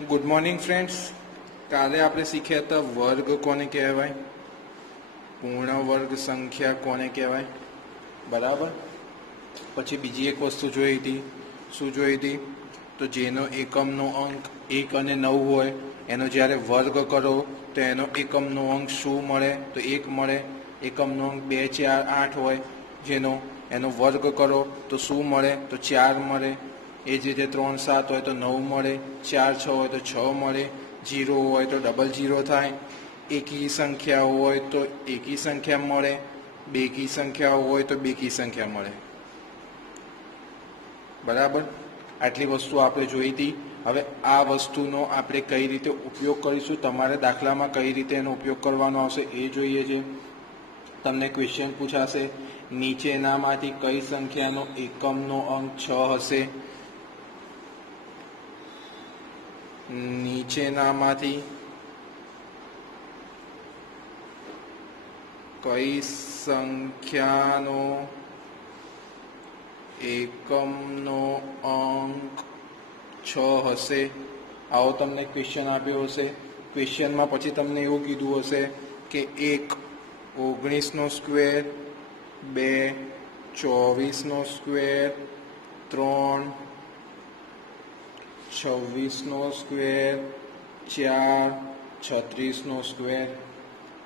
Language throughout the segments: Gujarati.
Good morning friends. काले आपणे शीख्या था वर्ग कोने कहेवाय, पूर्ण वर्ग संख्या कोने कहेवाय, बराबर। पछी बीजी एक वस्तु जोई थी, शुं जोई थी? तो जेनो एकमनो अंक 1 અને 9 होय एनो ज्यारे वर्ग करो तो एनो एकमनो अंक शुं मळे? तो 1 मळे। एकमनो अंक 2, 4, 8 होय जेनो एनो वर्ग करो तो शुं मळे? तो 4 मळे। એ જ રીતે 3, 7 હોય તો 9 મળે, 4, 6 હોય તો 6 મળે, 0 હોય તો ડબલ 0 થાય, એકી સંખ્યા હોય તો એકી સંખ્યા મળે, બેકી સંખ્યા હોય તો બેકી સંખ્યા મળે, બરાબર। આટલી વસ્તુ આપણે જોઈ હતી। હવે આ વસ્તુનો આપણે કઈ રીતે ઉપયોગ કરીશું, તમારે દાખલામાં કઈ રીતે એનો ઉપયોગ કરવાનો આવશે એ જોઈએ છે। તમને ક્વેશ્ચન પૂછાશે, નીચેનામાંથી કઈ સંખ્યાનો એકમનો અંક 6 હશે? નીચેનામાંથી કઈ સંખ્યાનો એકમનો અંક 6 હશે? આવો તમને ક્વેશ્ચન આપ્યો હશે। ક્વેશ્ચનમાં પછી તમને એવું કીધું હશે કે 1 19નો સ્ક્વેર, 2 24નો સ્ક્વેર, 3 26નો સ્ક્વેર, 4 36નો સ્ક્વેર,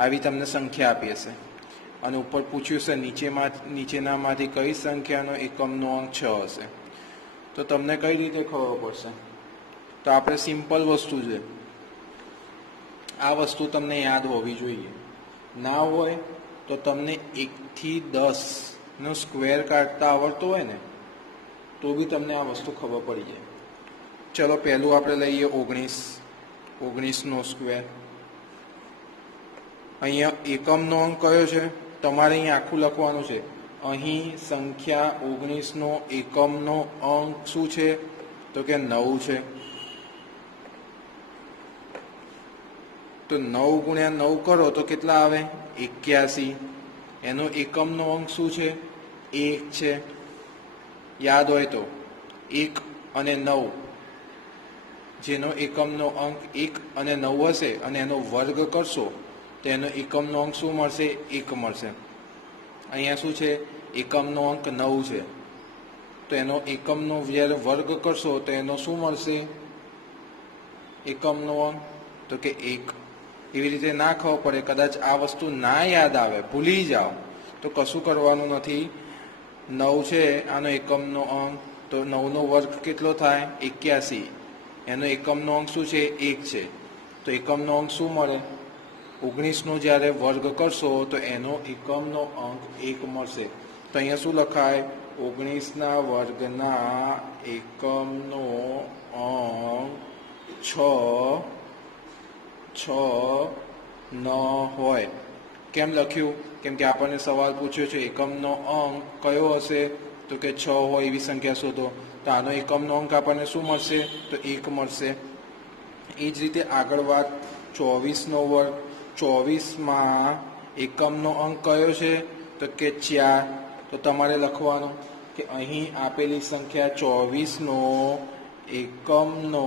આવી તમને સંખ્યા આપી હશે અને ઉપર પૂછ્યું છે નીચેનામાંથી કઈ સંખ્યાનો એકમનો અંક 6 હશે। તો તમને કઈ રીતે ખબર પડશે? તો આપણે સિમ્પલ વસ્તુ છે, આ વસ્તુ તમને યાદ હોવી જોઈએ। ના હોય તો તમને 1 થી 10 નો સ્ક્વેર કાઢતા આવડતો હોય ને તો બી તમને આ વસ્તુ ખબર પડી જાય। चलो पहलू આપણે લઈએ 19નો સ્ક્વેર। અહીંયા એકમનો અંક કયો છે? તમારે અહીં આખું લખવાનું છે। અહીં સંખ્યા 19નો એકમનો અંક શું છે? તો કે 9 છે। તો 9 ગુણ્યા 9 કરો તો કેટલા આવે? 81। એનો એકમનો અંક શું છે? 1 છે। યાદ હોય તો 1 અને 9 જેનો એકમનો અંક 1 અને 9 હશે અને એનો વર્ગ કરશો તો એનો એકમનો અંક શું મળશે? 1 મળશે। અહીંયા શું છે? એકમનો અંક 9 છે તો એનો એકમનો જ્યારે વર્ગ કરશો તો એનો શું મળશે? એકમનો અંક તો કે 1। એવી રીતે ના ખબર પડે, કદાચ આ વસ્તુ ના યાદ આવે, ભૂલી જાઓ તો કશું કરવાનું નથી। 9 છે આનો એકમનો અંક, તો 9નો વર્ગ કેટલો થાય? 81। એનો એકમનો અંક શું છે? 1 છે તો એકમનો અંક શું મળે? 19નો જ્યારે વર્ગ કરશો તો એનો એકમનો અંક 1 મળશે। તો અહીંયા શું લખાય? 19ના વર્ગના એકમનો અંક 6 ન હોય। કેમ લખ્યું? કેમ કે આપણને સવાલ પૂછ્યો છે એકમનો અંક કયો હશે? તો કે 6 હોય એવી સંખ્યા શોધો। તો આનો એકમનો અંક આપણને શું મળશે? તો 1 મળશે। એ જ રીતે આગળ વાત 24નો વર્ગ। 24માં એકમનો અંક કયો છે? તો કે 4। તો તમારે લખવાનું કે અહીં આપેલી સંખ્યા 24નો એકમનો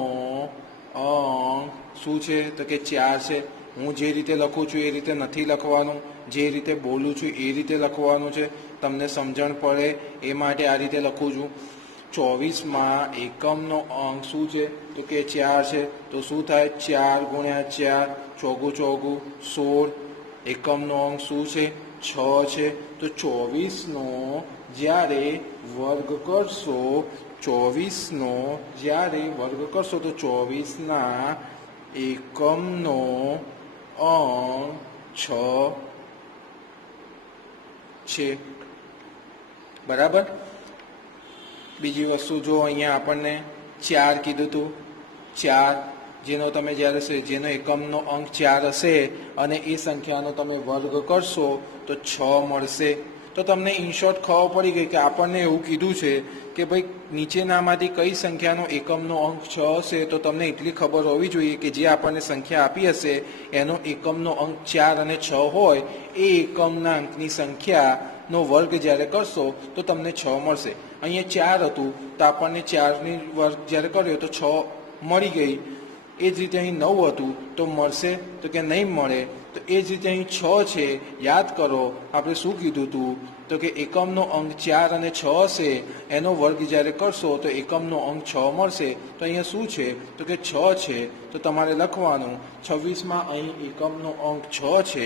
અંક શું છે? તો કે 4 છે। હું જે રીતે લખું છું એ રીતે નથી લખવાનું, જે રીતે બોલું છું એ રીતે લખવાનું છે। તમને સમજણ પડે એ માટે આ રીતે લખું છું। 24માં એકમનો અંક શું છે? તો કે 4 છે। તો શું થાય? 4 ગુણ્યા 4, ચોગું 16। એકમનો અંક શું છે? 6 છે। તો 24નો જ્યારે વર્ગ કરશો, 24નો જ્યારે વર્ગ કરશો તો 24ના એકમનો અંક 6 છે, બરાબર। બીજી વસ્તુ જો અહીંયા આપણને 4 કીધું હતું। 4 જેનો તમે જ્યારે જેનો એકમનો અંક 4 હશે અને એ સંખ્યાનો તમે વર્ગ કરશો તો 6 મળશે। તો તમને ઇન શોર્ટ ખબર પડી ગઈ કે આપણને એવું કીધું છે કે ભાઈ નીચેનામાંથી કઈ સંખ્યાનો એકમનો અંક 6 હશે। તો તમને એટલી ખબર હોવી જોઈએ કે જે આપણને સંખ્યા આપી હશે એનો એકમનો અંક 4 અને 6 હોય એ એકમના અંકની સંખ્યાનો વર્ગ જ્યારે કરશો તો તમને 6 મળશે। અહીંયા 4 હતું તો આપણને 4ની વર્ગ જ્યારે કર્યો તો 6 મળી ગઈ. એ જ રીતે અહીં 9 હતું તો મળશે તો કે નહીં મળે. તો એ જ રીતે અહીં 6 છે. યાદ કરો આપણે શું કીધું હતું તો કે એકમનો અંક 4 અને 6 હશે, એનો વર્ગ જ્યારે કરશો તો એકમનો અંક 6 મળશે. તો અહીંયા શું છે તો કે 6 છે. તો તમારે લખવાનું 26માં અહીં એકમનો અંક 6 છે.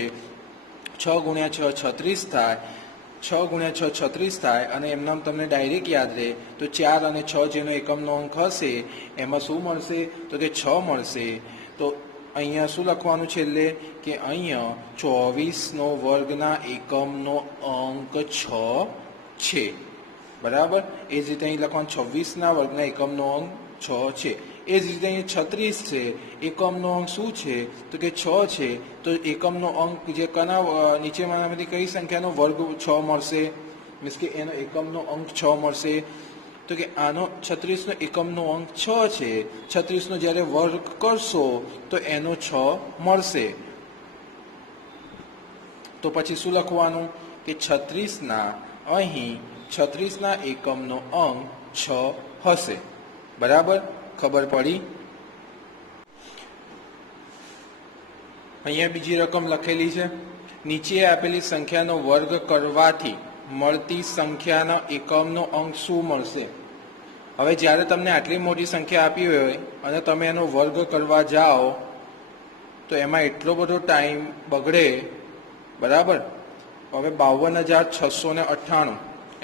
6 ગુણ્યા 6 36 થાય. 6 ગુણ્યા 6 36 થાય અને એમનામ તમને ડાયરેક્ટ યાદ રહે તો 4 અને 6 જેનો એકમનો અંક હશે એમાં શું મળશે તો કે 6 મળશે. તો અહીંયા શું લખવાનું છેલ્લે કે અહીંયા 24નો વર્ગના એકમનો અંક 6 છે. બરાબર. એ જ રીતે અહીં લખવાનું 26ના વર્ગના એકમનો અંક 6 છે. એ જ રીતે અહીં 36 છે. એકમનો અંક શું છે તો કે 6 છે. તો એકમનો અંક જે કના નીચેમાંથી કઈ સંખ્યાનો વર્ગ 6 મળશે, મીન્સ કે એનો એકમનો અંક 6 મળશે. તો કે આનો 36નો એકમનો અંક 6 છે. 36નો જ્યારે વર્ગ કરશો તો એનો 6 મળશે. તો પછી શું લખવાનું કે 36ના એકમનો અંક 6 હશે. બરાબર, ખબર પડી. અહીંયા બીજી રકમ લખેલી છે. નીચે આપેલી સંખ્યાનો વર્ગ કરવાથી મળતી સંખ્યાના એકમનો અંક શું મળશે? હવે જ્યારે તમને આટલી મોટી સંખ્યા આપી હોય અને તમે એનો વર્ગ કરવા જાઓ તો એમાં એટલો બધો ટાઈમ બગડે. બરાબર. હવે 52,698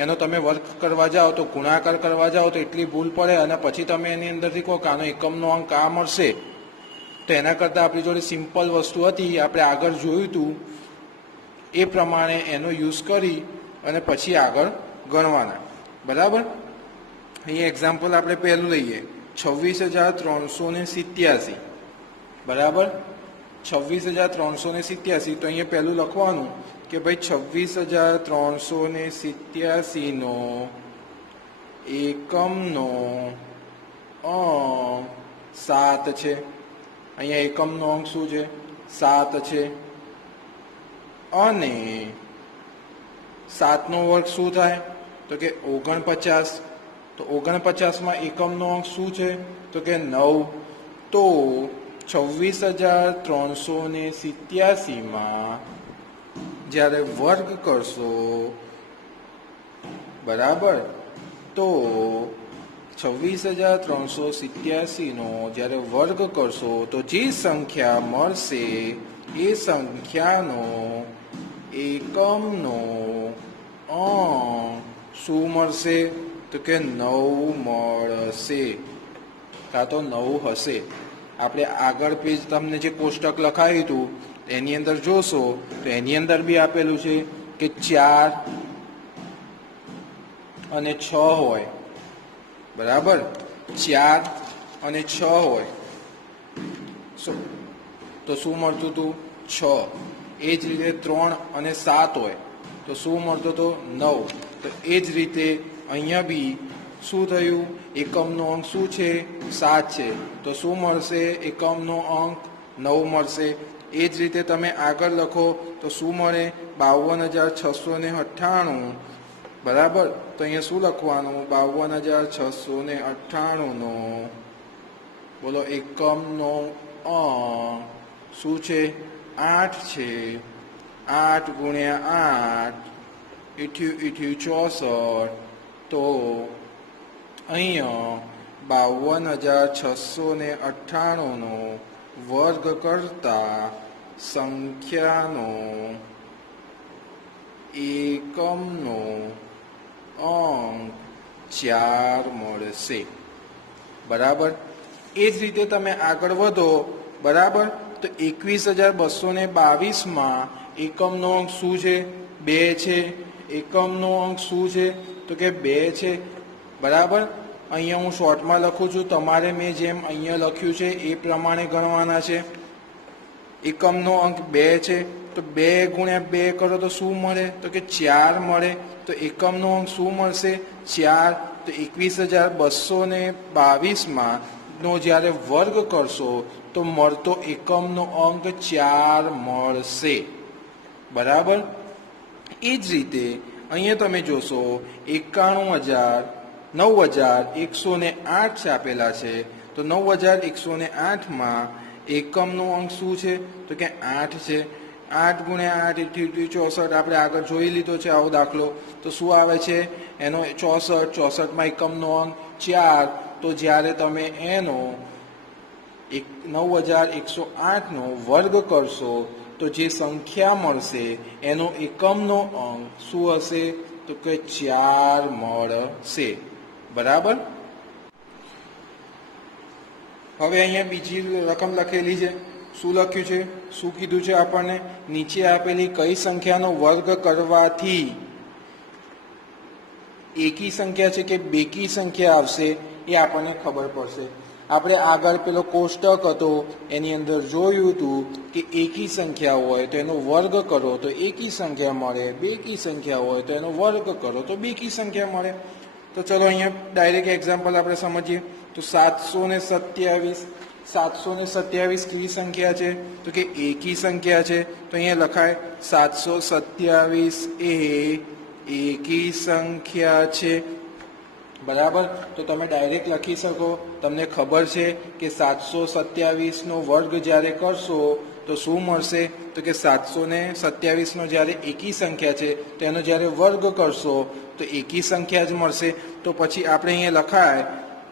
એનો તમે વર્ગ કરવા જાઓ તો ગુણાકાર કરવા જાઓ તો એટલી ભૂલ પડે અને પછી તમે એની અંદરથી કહો કે આનો એકમનો અંક આ મળશે. તો એના કરતાં આપણી જોડે સિમ્પલ વસ્તુ હતી, આપણે આગળ જોયું હતું એ પ્રમાણે એનો યુઝ કરી અને પછી આગળ ગણવાના. બરાબર. અહીંયા એક્ઝામ્પલ આપણે પહેલું લઈએ 26,387. બરાબર. 26,387. તો અહીંયા પહેલું લખવાનું કે ભાઈ 26,387નો એકમનો અંક 7 છે. અહીંયા એકમનો અંક શું છે 7 છે. અને 7નો વર્ગ શું થાય તો કે 49. તો 49માં એકમનો અંક શું છે તો કે 9. તો 26,387માં જ્યારે વર્ગ કરશો, બરાબર, તો 26,387નો જ્યારે વર્ગ કરશો તો જે સંખ્યા મળશે એ સંખ્યાનો એકમનો અંક શું મળશે તો કે 9 મળશે, કાં તો 9 હશે. આપણે આગળ પેજ તમને જે કોષ્ટક લખાયું હતું એની અંદર જોશો તો એની અંદર બી આપેલું છે કે 4 અને 6 હોય. બરાબર. 4 અને 6 હોય તો શું મળતું હતું 6. એ જ રીતે 3 અને 7 હોય તો શું મળતું હતું 9. તો એ જ રીતે અહીંયા બી શું થયું, એકમનો અંક શું છે 7 છે તો શું મળશે એકમનો અંક 9 મળશે. એ જ રીતે તમે આગળ લખો તો શું મળે 52,698. બરાબર. તો અહીંયા શું લખવાનું 52,698નો બોલો એકમનો અંક શું છે 8 છે. 8 ગુણ્યા 8 64. તો અહીંયા 52,698નો વર્ગ કરતા સંખ્યાનો એકમનો અંક 4 મળશે. બરાબર. એ જ રીતે તમે આગળ વધો. બરાબર. તો 21,222માં એકમનો અંક શું છે 2 છે. એકમનો અંક શું છે તો કે 2 છે. બરાબર. અહીંયા હું શોર્ટમાં લખું છું, તમારે મેં જેમ અહીંયા લખ્યું છે એ પ્રમાણે ગણવાના છે. એકમનો અંક 2 છે તો 2 ગુણ્યા 2 કરો તો શું મળે તો કે 4 મળે. તો એકમનો અંક શું મળશે 4. તો 21,222માં નો જ્યારે વર્ગ કરશો તો મળતો એકમનો અંક 4 મળશે. બરાબર. એ જ રીતે અહીંયા તમે જોશો 91,108 આપેલા છે તો 9108માં એકમનો અંક શું છે તો કે 8 છે. 8 ગુણ્યા 8 એટલે 64. આપણે આગળ જોઈ લીધો છે આવો દાખલો. તો શું આવે છે એનો 64. 64માં એકમનો અંક 4. તો જ્યારે તમે એનો 9108નો વર્ગ કરશો તો જે સંખ્યા મળશે એનો એકમનો અંક શું હશે તો કે 4 મળશે. બરાબર. હવે અહીંયા બીજી રકમ લખેલી છે. શું લખ્યું છે, શું કીધું છે આપણને, નીચે આપેલી કઈ સંખ્યાનો વર્ગ કરવાથી એકી સંખ્યા છે કે બેકી સંખ્યા આવશે એ આપણને ખબર પડશે. આપણે આગળ પેલો કોષ્ટક હતો એની અંદર જોયું હતું કે એકી સંખ્યા હોય તો એનો વર્ગ કરો તો એકી સંખ્યા મળે, બેકી સંખ્યા હોય તો એનો વર્ગ કરો તો બેકી સંખ્યા મળે. તો ચલો અહીંયા ડાયરેક્ટ એક્ઝામ્પલ આપણે સમજીએ. તો 727 કેવી સંખ્યા છે તો કે એકી સંખ્યા છે. તો અહીંયા લખાય 727 એ એકી સંખ્યા છે. બરાબર. તો તમે ડાયરેક્ટ લખી શકો. તમને ખબર છે કે 727નો વર્ગ જ્યારે કરશો તો શું મળશે તો કે 727નો જ્યારે એકી સંખ્યા છે તો એનો જ્યારે વર્ગ કરશો તો એકી સંખ્યા જ મળશે. તો પછી આપણે અહીંયા લખાય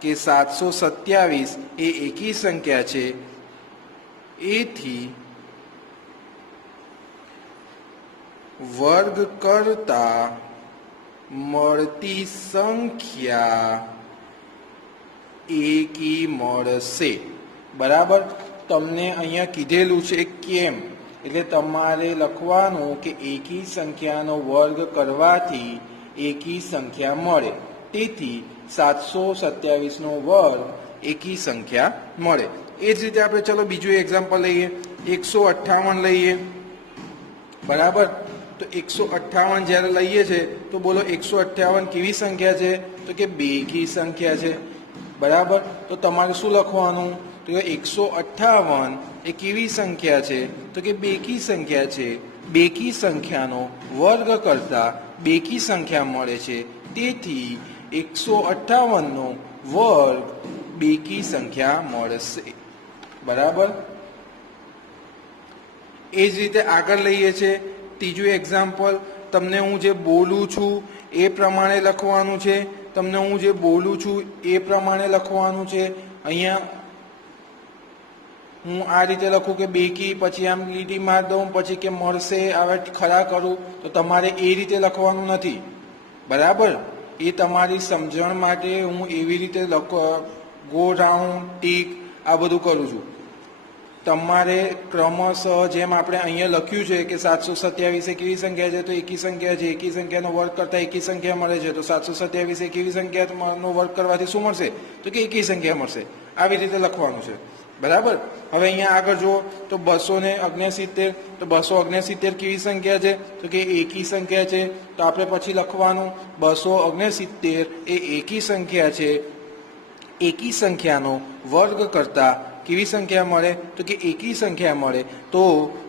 કે 727 એ એકી સંખ્યા છે, એથી વર્ગ કરતા મળતી સંખ્યા એકી મળશે. બરાબર. તમને અહીંયા કીધેલું છે કેમ, એટલે તમારે લખવાનું કે એકી સંખ્યાનો વર્ગ કરવાથી એકી સંખ્યા મળે, તેથી 727નો વર્ગ એકી સંખ્યા મળે. એ જ રીતે આપણે ચલો બીજું એક્ઝામ્પલ લઈએ. 158 લઈએ. બરાબર. તો 158 જ્યારે લઈએ છે તો બોલો 158 કેવી સંખ્યા છે તો કે બેકી સંખ્યા છે. બરાબર. તો તમારે શું લખવાનું તો 158 એ કેવી સંખ્યા છે તો કે બેકી સંખ્યા છે. બેકી સંખ્યાનો વર્ગ કરતા બેકી સંખ્યા મળે છે, તેથી 158નો વર્ગ બેકી સંખ્યા મળશે. બરાબર. એ જ રીતે આગળ લઈએ છે ત્રીજું એક્ઝામ્પલ. તમને હું જે બોલું છું એ પ્રમાણે લખવાનું છે. તમને હું જે બોલું છું એ પ્રમાણે લખવાનું છે. અહીંયા હું આ રીતે લખું કે બેકી, પછી આમ લીટી માર દઉં, પછી કે મળશે, હવે ખરા કરું, તો તમારે એ રીતે લખવાનું નથી. બરાબર. એ તમારી સમજણ માટે હું એવી રીતે ગો રાઉન્ડ ટીક આ બધું કરું છું. તમારે ક્રમશઃ જેમ આપણે અહીંયા લખ્યું છે કે 727 એ કેવી સંખ્યા છે તો એકી સંખ્યા છે, એકી સંખ્યાનો વર્ગ કરતા એકી સંખ્યા મળે છે, તો 727 એ કેવી સંખ્યાનો વર્ગ કરવાથી શું મળશે તો કે એકી સંખ્યા મળશે. આવી રીતે લખવાનું છે. બરાબર. હવે અહીંયા આગળ જુઓ તો 269, તો 269 કેવી સંખ્યા છે તો કે એકી સંખ્યા છે. તો આપણે પછી લખવાનું 269 એ એકી સંખ્યા છે, એકી સંખ્યાનો વર્ગ કરતા કેવી સંખ્યા મળે તો કે એકી સંખ્યા મળે. તો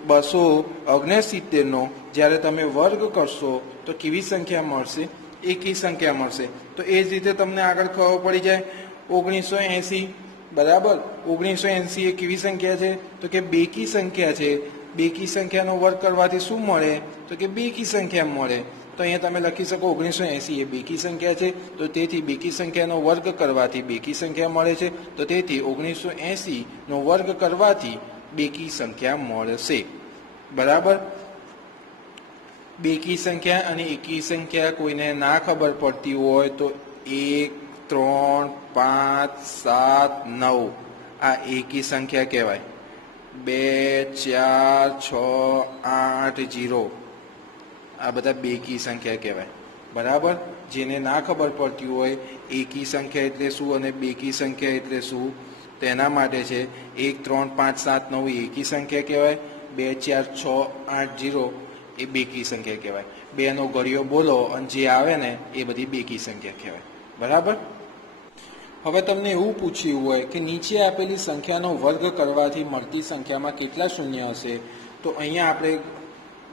269નો જ્યારે તમે વર્ગ કરશો તો કેવી સંખ્યા મળશે એકી સંખ્યા મળશે. તો એ જ રીતે તમને આગળ ખબર પડી જાય. 1980. બરાબર. 1980 એ કેવી સંખ્યા છે તો કે બેકી સંખ્યા છે. બેકી સંખ્યાનો વર્ગ કરવાથી શું મળે તો કે બેકી સંખ્યા મળે. તો અહીંયા તમે લખી શકો 1980 એ બેકી સંખ્યા છે, તો તેથી બેકી સંખ્યાનો વર્ગ કરવાથી બેકી સંખ્યા મળે છે, તો તેથી 1980નો વર્ગ કરવાથી બેકી સંખ્યા મળશે. બરાબર. બેકી સંખ્યા અને એકી સંખ્યા કોઈને ના ખબર પડતી હોય તો 1, 3, 5, 7, 9 આ એકી સંખ્યા કહેવાય. 2, 4, 6, 8, 0 આ બધા બેકી સંખ્યા કહેવાય. બરાબર. જેને ના ખબર પડતી હોય એકી સંખ્યા એટલે શું અને બેકી સંખ્યા એટલે શું તેના માટે છે. 1, 3, 5, 7, 9 એકી સંખ્યા કહેવાય. 2, 4, 6, 8, 0 એ બેકી સંખ્યા કહેવાય. 2નો ઘડિયો બોલો અને જે આવે ને એ બધી બેકી સંખ્યા કહેવાય. બરાબર. હવે તમને એવું પૂછ્યું હોય કે નીચે આપેલી સંખ્યાનો વર્ગ કરવાથી મળતી સંખ્યામાં કેટલા શૂન્ય હશે, તો અહીંયા આપણે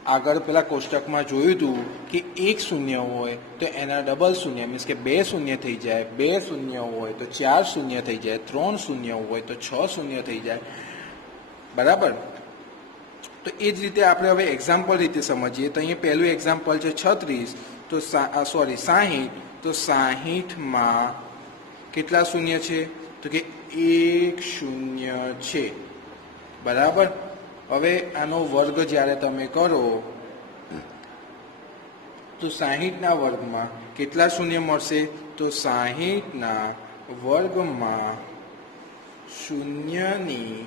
આગળ પેલા કોષ્ટકમાં જોયું હતું કે એક શૂન્ય હોય તો એના ડબલ શૂન્ય મીન્સ કે બે શૂન્ય થઈ જાય, બે શૂન્ય હોય તો ચાર શૂન્ય થઈ જાય, ત્રણ શૂન્ય હોય તો છ શૂન્ય થઈ જાય, બરાબર. તો એ જ રીતે આપણે હવે એક્ઝામ્પલ રીતે સમજીએ. તો અહીંયા પહેલું એક્ઝામ્પલ છે 36, તો 60, તો 60માં કેટલા શૂન્ય છે? તો કે એક શૂન્ય છે, બરાબર. હવે આનો વર્ગ જ્યારે તમે કરો તો 60ના વર્ગમાં કેટલા શૂન્ય મળશે? તો 60ના વર્ગમાં શૂન્યની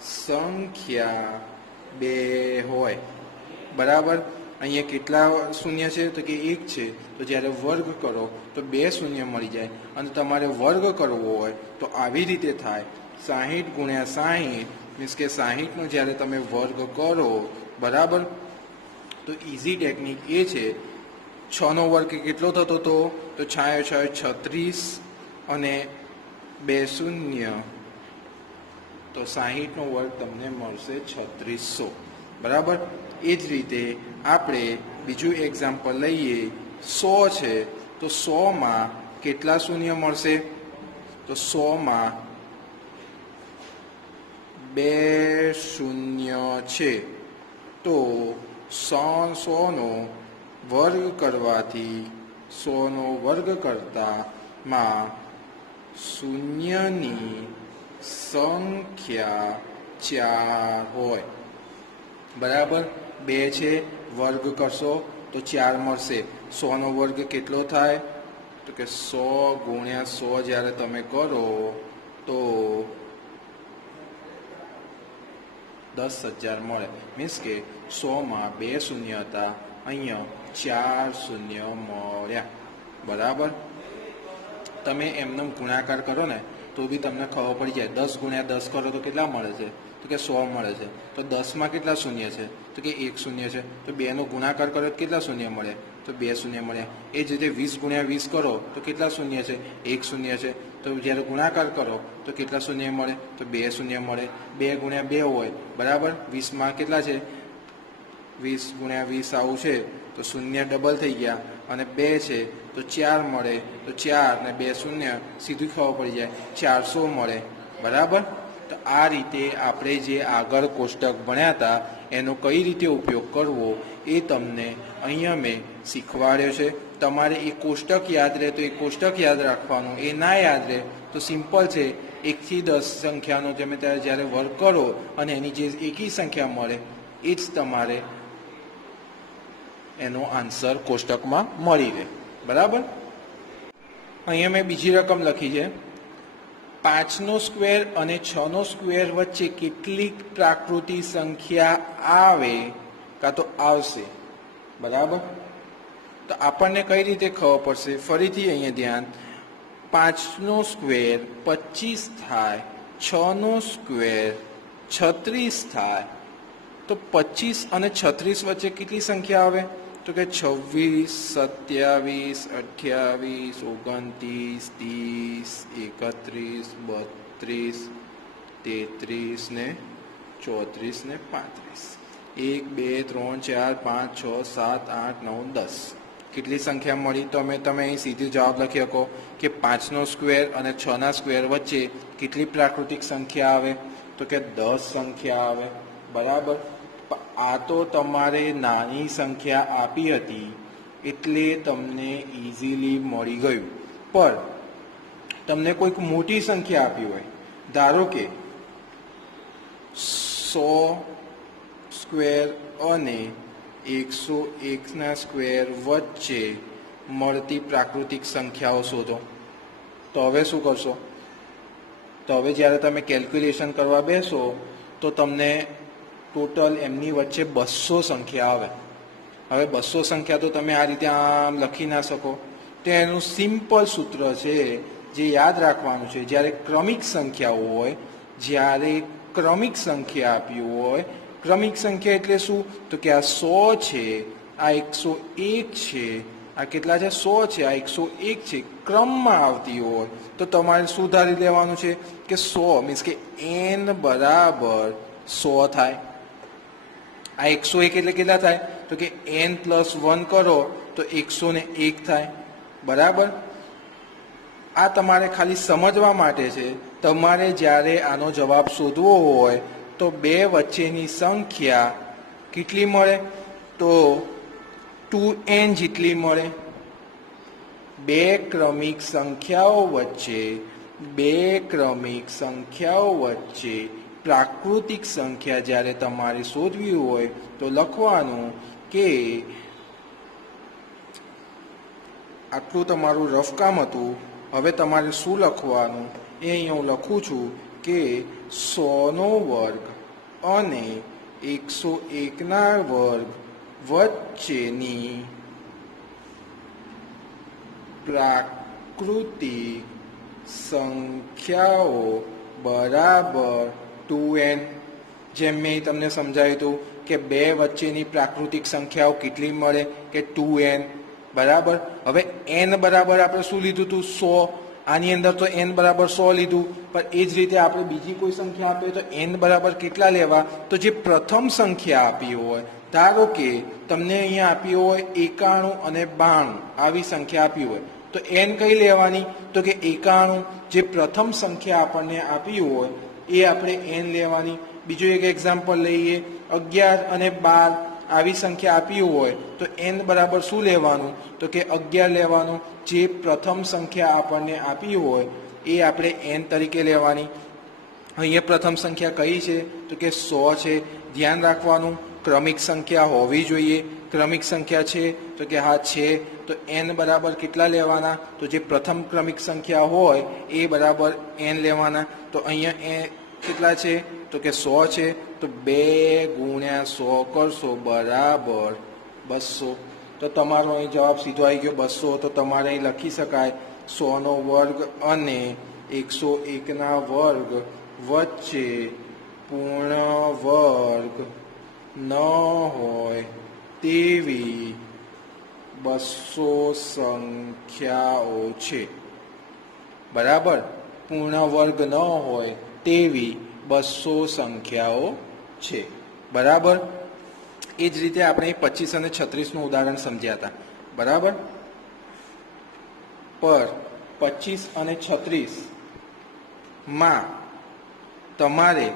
સંખ્યા 2 હોય, બરાબર. અહીંયા કેટલા શૂન્ય છે? તો કે 1 છે. તો જ્યારે વર્ગ કરો તો 2 શૂન્ય મળી જાય. અને તમારે વર્ગ કરવો હોય તો આવી રીતે થાય, 60 ગુણ્યા 60 મીન્સ કે 60નો જ્યારે તમે વર્ગ કરો, બરાબર. તો ઇઝી ટેકનિક એ છે, 6નો વર્ગ કેટલો થતો હતો? તો 6 6 36 અને 2 શૂન્ય, તો 60નો વર્ગ તમને મળશે 3600, બરાબર. એ જ રીતે આપણે બીજું એક્ઝામ્પલ લઈએ, 100 છે. તો 100માં કેટલા શૂન્ય મળશે? તો 100માં 2 શૂન્ય છે. તો 100નો વર્ગ કરવાથી 100નો વર્ગ કરતામાં શૂન્યની સંખ્યા 4 હોય, બરાબર. 2 છે, વર્ગ કરશો તો 4 મળશે. 100નો વર્ગ કેટલો થાય? તો કે 100 ગુણ્યા 100 જ્યારે તમે કરો તો 10,000 મળે. મીન્સ કે 100માં 2 શૂન્ય હતા, અહીંયા 4 શૂન્ય મળ્યા, બરાબર. તમે એમનો ગુણાકાર કરો ને તો બી તમને ખબર પડી જાય. 10 ગુણ્યા 10 કરો તો કેટલા મળે છે? તો કે 100 મળે છે. તો 10માં કેટલા શૂન્ય છે? તો કે 1 શૂન્ય છે. તો 2નો ગુણાકાર કરો તો કેટલા શૂન્ય મળે? તો 2 શૂન્ય મળે. એ જ રીતે 20 ગુણ્યા 20 કરો તો કેટલા શૂન્ય છે? 1 શૂન્ય છે. તો જ્યારે ગુણાકાર કરો તો કેટલા શૂન્ય મળે? તો 2 શૂન્ય મળે. 2 ગુણ્યા 2 હોય, બરાબર. 20માં કેટલા છે? 20 ગુણ્યા 20 આવું છે તો શૂન્ય ડબલ થઈ ગયા, અને 2 છે તો 4 મળે. તો 4 ને 2 શૂન્ય, સીધું ખબર પડી જાય, 400 મળે, બરાબર. તો આ રીતે આપણે જે આગળ કોષ્ટક ભણ્યા હતા એનો કઈ રીતે ઉપયોગ કરવો એ તમને અહીંયા મેં શીખવાડ્યો છે. તમારે એ કોષ્ટક યાદ રહે તો એ કોષ્ટક યાદ રાખવાનું, એ ના યાદ રહે તો સિમ્પલ છે, 1 થી 10 સંખ્યાનો તમે જ્યારે વર્ગ કરો અને એની જે એકી સંખ્યા મળે એ જ તમારે એનો આન્સર કોષ્ટકમાં મળી રહે, બરાબર. અહીંયા મેં બીજી રકમ લખી છે, 5નો સ્ક્વેર અને 6નો સ્ક્વેર વચ્ચે કેટલીક પ્રાકૃતિક સંખ્યા આવે કાં તો આવશે, બરાબર. તો આપણને કઈ રીતે ખબર પડશે? ફરીથી અહીંયા ધ્યાન, 5નો સ્ક્વેર 25 થાય, 6નો સ્ક્વેર 36 થાય. તો 25 અને 36 વચ્ચે કેટલી સંખ્યા આવે? તો કે 26, 27, 28, 29, 30, 31, 32, 33 ને 34 ને 35. 1 2 3 4 5 6 7 8 9 10. કેટલી સંખ્યા મળી? તો તમે અહીં સીધો જવાબ લખી શકો કે 5નો સ્ક્વેર અને 6ના સ્ક્વેર વચ્ચે કેટલી પ્રાકૃતિક સંખ્યા આવે? તો કે 10 સંખ્યા આવે, બરાબર. આ તો તમારે નાની સંખ્યા આપી હતી એટલે તમને ઇઝીલી મળી ગયું. પણ તમને કોઈક મોટી સંખ્યા આપી હોય, ધારો કે 100 સ્ક્વેર અને 101ના સ્ક્વેર વચ્ચે મળતી પ્રાકૃતિક સંખ્યાઓ શોધો. તો હવે શું કરશો? તો હવે જ્યારે તમે કેલ્ક્યુલેશન કરવા બેસો તો તમને ટોટલ એમની વચ્ચે 200 સંખ્યા આવે. હવે 200 સંખ્યા તો તમે આ રીતે આમ લખી ના શકો. તો એનું સિમ્પલ સૂત્ર છે જે યાદ રાખવાનું છે, જ્યારે ક્રમિક સંખ્યાઓ હોય, જ્યારે ક્રમિક સંખ્યા આપી હોય, ક્રમિક સંખ્યા એટલે શું? તો કે આ 100 છે, આ 101 છે, આ કેટલા છે? 100 છે, આ 101 છે, ક્રમમાં આવતી હોય તો તમારે શું ધારી લેવાનું છે કે 100 મીન્સ કે n બરાબર 100 થાય. આ 101 એટલે કેટલા થાય? તો કે n+1 કરો તો 101 થાય, બરાબર. આ તમારે ખાલી સમજવા માટે છે. તમારે જ્યારે આનો જવાબ શોધવો હોય તો બે વચ્ચેની સંખ્યા કેટલી મળે, તો 2n જેટલી મળે. બે ક્રમિક સંખ્યાઓ વચ્ચે પ્રાકૃતિક સંખ્યા જ્યારે તમારે શોધવી હોય તો લખવાનું કે આટલું તમારું રફ કામ હતું. હવે તમારે શું લખવાનું એ અહીંયા હું લખું છું કે 100નો વર્ગ અને 101ના વર્ગ વચ્ચેની પ્રાકૃતિક સંખ્યાઓ બરાબર 2n. જેમ મેં તમને સમજાવ્યું હતું કે બે વચ્ચેની પ્રાકૃતિક સંખ્યાઓ કેટલી મળે કે 2n, બરાબર. હવે n બરાબર આપણે શું લીધું હતું, 100. આની અંદર તો n બરાબર 100 લીધું, પણ એ જ રીતે આપણે બીજી કોઈ સંખ્યા આપીએ તો n બરાબર કેટલા લેવા, તો જે પ્રથમ સંખ્યા આપી હોય, ધારો કે તમને અહીંયા આપી હોય 91 અને 92 આવી સંખ્યા આપી હોય તો n કઈ લેવાની, તો કે 91 જે પ્રથમ સંખ્યા આપણને આપી હોય એ આપણે n લેવાની. બીજું એક એક્ઝામ્પલ લઈએ, 11 અને 12 આવી સંખ્યા આપી હોય તો n બરાબર શું લેવાનું, તો કે 11 લેવાનું. જે પ્રથમ સંખ્યા આપણને આપી હોય એ આપણે n તરીકે લેવાની. અહીંયા પ્રથમ સંખ્યા કઈ છે, તો કે 100 છે. ધ્યાન રાખવાનું ક્રમિક સંખ્યા હોવી જોઈએ. ક્રમિક સંખ્યા છે તો કે હા છે, તો n બરાબર કેટલા લેવાના, તો જે પ્રથમ ક્રમિક સંખ્યા હોય એ બરાબર n લેવાના. તો અહીંયા કેટલા છે, તો કે 100 છે, તો 2 ગુણ્યા 100 કરશો બરાબર 200. તો તમારો અહીં જવાબ સીધો આવી ગયો 200. તો તમારે અહીં લખી શકાય 100નો વર્ગ અને 101ના વર્ગ વચ્ચે પૂર્ણ વર્ગ ન હોય તેવી 200 સંખ્યાઓ છે, બરાબર. પૂર્ણ વર્ગ ન હોય તેવી 200 સંખ્યાઓ છે, બરાબર. એ જ રીતે આપણે 25 અને 36નું ઉદાહરણ સમજ્યા હતા, બરાબર. પર 25 અને 36માં તમારે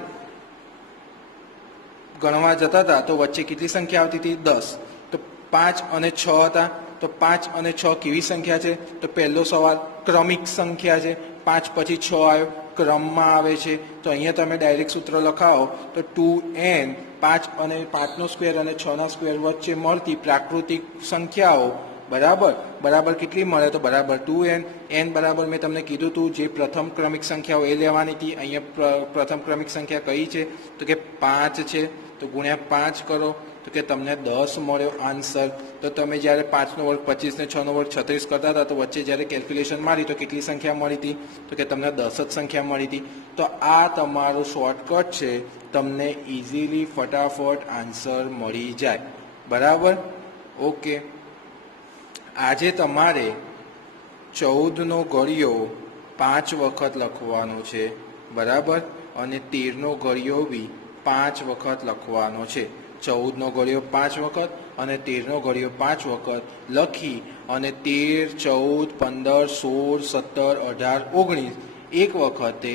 ગણવા જતા હતા તો વચ્ચે કેટલી સંખ્યા આવતી હતી, 10. તો 5 અને 6 હતા, તો 5 અને 6 કેવી સંખ્યા છે, તો પહેલો સવાલ ક્રમિક સંખ્યા છે. 5 પછી 6 આવ્યો, ક્રમમાં આવે છે. તો અહીંયા તમે ડાયરેક્ટ સૂત્ર લખાવો તો 2n 5 અને 5નો સ્ક્વેર અને 6ના સ્ક્વેર વચ્ચે મળતી પ્રાકૃતિક સંખ્યાઓ બરાબર કેટલી મળે, તો બરાબર 2n. n બરાબર મેં તમને કીધું હતું જે પ્રથમ ક્રમિક સંખ્યાઓ એ લેવાની હતી. અહીંયા પ્રથમ ક્રમિક સંખ્યા કઈ છે, તો કે 5 છે. તો ગુણ્યા 5 કરો તો કે તમને 10 મળ્યો આન્સર. તો તમે જ્યારે 5નો વર્ગ 25 ને 6નો વર્ગ 36 કરતા હતા તો વચ્ચે જ્યારે કેલ્ક્યુલેશન મારી તો કેટલી સંખ્યા મળી હતી, તો કે તમને 10 જ સંખ્યા મળી હતી. તો આ તમારો શોર્ટકટ છે, તમને ઇઝીલી ફટાફટ આન્સર મળી જાય, બરાબર. ઓકે. આજે તમારે 14નો ઘડિયો 5 વખત લખવાનો છે, બરાબર. અને 13નો ઘડિયો બી 5 વખત લખવાનો છે. 14નો ઘડિયો 5 વખત અને 13નો ઘડિયો 5 વખત લખી અને 13, 14, 15, 16, 17, 18, 19 એક વખતે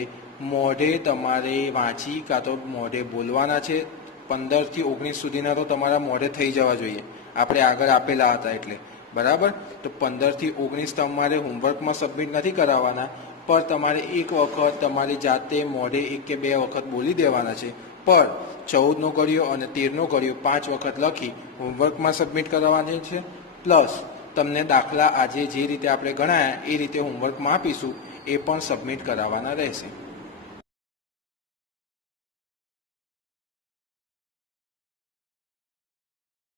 મોઢે તમારે વાંચી કાં તો મોઢે બોલવાના છે. 15 થી 19 સુધીના તો તમારા મોઢે થઈ જવા જોઈએ, આપણે આગળ આપેલા હતા એટલે, બરાબર. તો 15 થી 19 તમારે હોમવર્કમાં સબમિટ નથી કરાવવાના, પણ તમારે એક વખત તમારી જાતે મોઢે 1 કે 2 વખત બોલી દેવાના છે. પર 14નો ઘડિયો અને 13નો ઘડિયો 5 વખત લખી હોમવર્કમાં સબમિટ કરાવવાની છે. પ્લસ તમને દાખલા આજે જે રીતે આપણે ગણાયા એ રીતે હોમવર્કમાં આપીશું એ પણ સબમિટ કરાવવાના રહેશે.